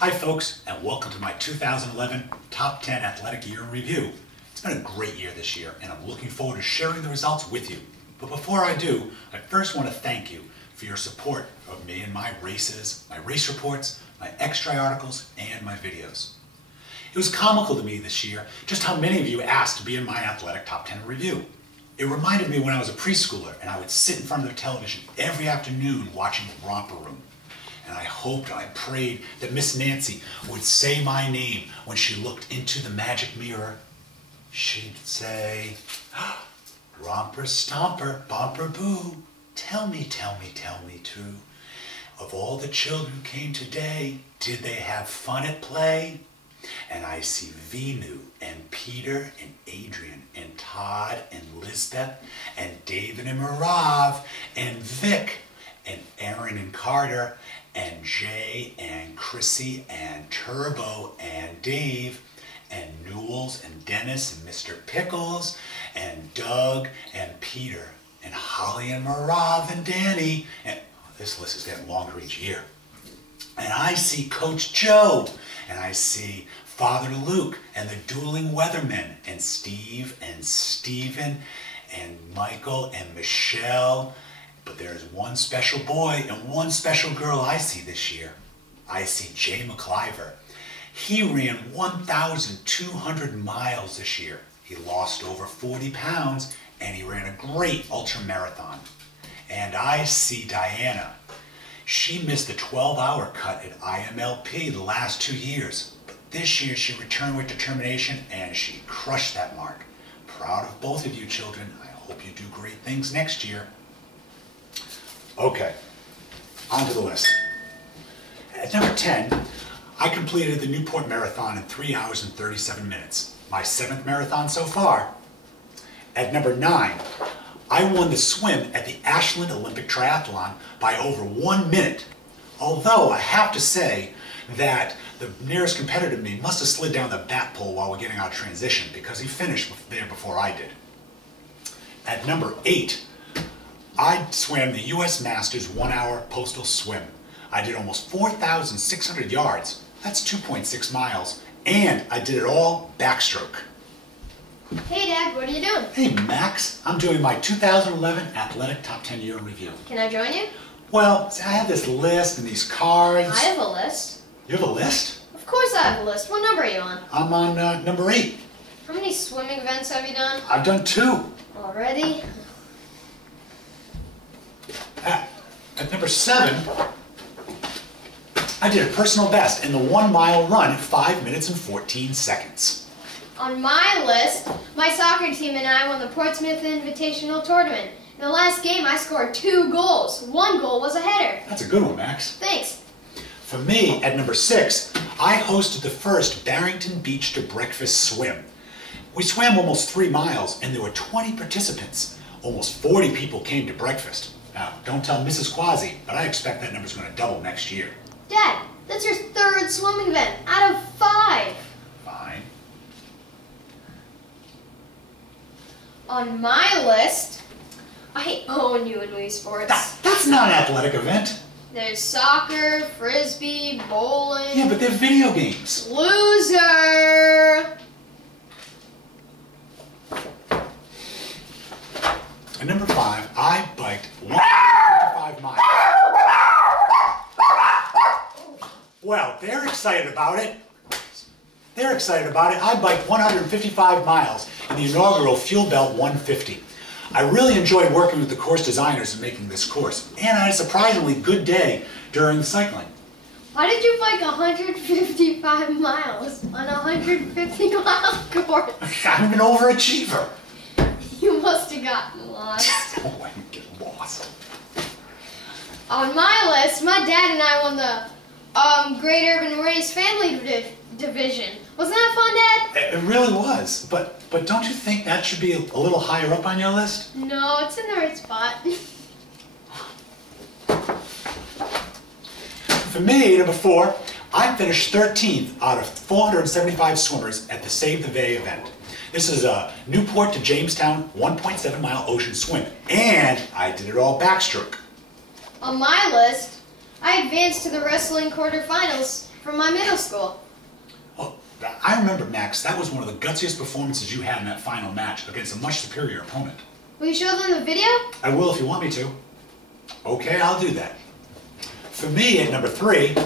Hi folks, and welcome to my 2011 Top 10 Athletic Year in Review. It's been a great year this year, and I'm looking forward to sharing the results with you. But before I do, I first want to thank you for your support of me and my races, my race reports, my extra articles, and my videos. It was comical to me this year just how many of you asked to be in my Athletic Top 10 Review. It reminded me when I was a preschooler and I would sit in front of the television every afternoon watching the Romper Room. And I hoped and I prayed that Miss Nancy would say my name when she looked into the magic mirror. She'd say, "Romper Stomper, Bumper Boo, tell me true. Of all the children who came today, did they have fun at play?" And I see Venu and Peter and Adrian and Todd and Lisbeth and David and Marav and Vic and Aaron and Carter and Jay and Chrissy and Turbo and Dave and Newells and Dennis and Mr. Pickles and Doug and Peter and Holly and Marav and Danny, and this list is getting longer each year. And I see Coach Joe, and I see Father Luke and the dueling weathermen and Steve and Stephen and Michael and Michelle. But there's one special boy and one special girl I see this year. I see Jay McCliver. He ran 1,200 miles this year. He lost over 40 pounds and he ran a great ultra marathon. And I see Diana. She missed the 12-hour cut at IMLP the last 2 years. But this year she returned with determination and she crushed that mark. Proud of both of you children. I hope you do great things next year. Okay, on to the list. At number 10, I completed the Newport Marathon in 3 hours and 37 minutes. My 7th marathon so far. At number 9, I won the swim at the Ashland Olympic Triathlon by over 1 minute. Although I have to say that the nearest competitor to me must have slid down the bat pole while we're getting our transition because he finished there before I did. At number 8, I swam the U.S. Masters 1-hour postal swim. I did almost 4,600 yards, that's 2.6 miles, and I did it all backstroke. Hey Dad, what are you doing? Hey Max, I'm doing my 2011 Athletic Top 10 Year in Review. Can I join you? Well, see, I have this list and these cards. I have a list. You have a list? Of course I have a list. What number are you on? I'm on number 8. How many swimming events have you done? I've done 2. Already? At number 7, I did a personal best in the 1-mile run at 5 minutes and 14 seconds. On my list, my soccer team and I won the Portsmouth Invitational Tournament. In the last game, I scored 2 goals. 1 goal was a header. That's a good one, Max. Thanks. For me, at number 6, I hosted the first Barrington Beach to Breakfast swim. We swam almost 3 miles, and there were 20 participants. Almost 40 people came to breakfast. Now, don't tell Mrs. Quasi, but I expect that number's going to double next year. Dad, that's your 3rd swimming event out of 5. Fine. On my list, I own you in Wii Sports. That's not an athletic event. There's soccer, frisbee, bowling. Yeah, but they're video games. Loser! At number 5, I biked 155 miles. Well, they're excited about it. They're excited about it. I biked 155 miles in the inaugural Fuel Belt 150. I really enjoyed working with the course designers in making this course, and I had a surprisingly good day during the cycling. Why did you bike 155 miles on a 150-mile course? I'm an overachiever. You must have gotten lost. Oh, I didn't get lost. On my list, my dad and I won the Great Urban Race Family Division. Wasn't that fun, Dad? It really was, but don't you think that should be a little higher up on your list? No, it's in the right spot. For me, number 4, I finished 13th out of 475 swimmers at the Save the Bay event. This is a Newport to Jamestown 1.7-mile ocean swim, and I did it all backstroke. On my list, I advanced to the wrestling quarterfinals From my middle school. Well, I remember, Max, that was one of the gutsiest performances you had in that final match against a much superior opponent. Will you show them the video? I will if you want me to. Okay, I'll do that. For me, at number 3,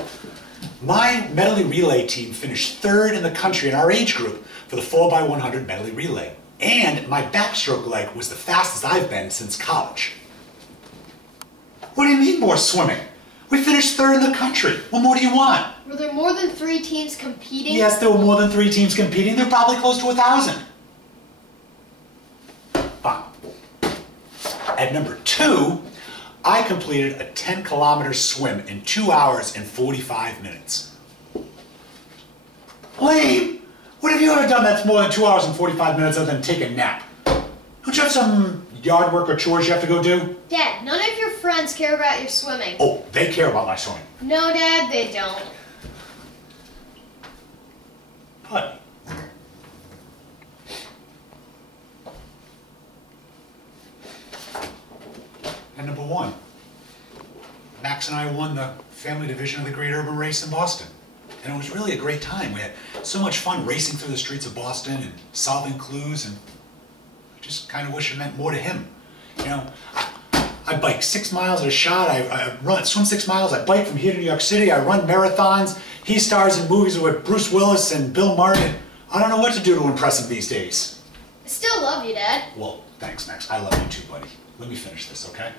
my medley relay team finished 3rd in the country in our age group for the 4x100 medley relay. And my backstroke leg was the fastest I've been since college. What do you mean more swimming? We finished 3rd in the country. What more do you want? Were there more than 3 teams competing? Yes, there were more than 3 teams competing. They're probably close to 1,000. Fine. At number 2, I completed a 10-kilometer swim in 2 hours and 45 minutes. Lame! What have you ever done that's more than 2 hours and 45 minutes other than take a nap? Don't you have some yard work or chores you have to go do? Dad, none of your friends care about your swimming. Oh, they care about my swimming. No, Dad, they don't. But and number 1, Max and I won the family division of the Great Urban Race in Boston. And it was really a great time. We had so much fun racing through the streets of Boston and solving clues, and I just kind of wish it meant more to him. You know, I bike 6 miles at a shot, I swim 6 miles, I bike from here to New York City, I run marathons, he stars in movies with Bruce Willis and Bill Murray. I don't know what to do to impress him these days. I still love you, Dad. Well, thanks, Max. I love you too, buddy. Let me finish this, okay?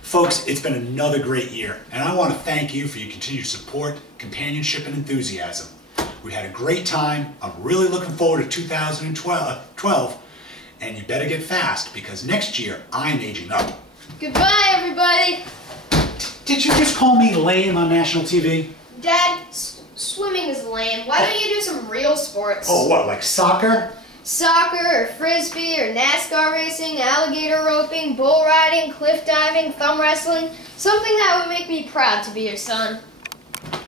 Folks, it's been another great year, and I want to thank you for your continued support, companionship, and enthusiasm. We had a great time. I'm really looking forward to 2012, and you better get fast, because next year, I'm aging up. Goodbye, everybody. Did you just call me lame on national TV? Dad, swimming is lame. Why don't you do some real sports? Oh, what, like soccer? Soccer, or frisbee, or NASCAR racing, alligator roping, bull riding, cliff diving, thumb wrestling. Something that would make me proud to be your son.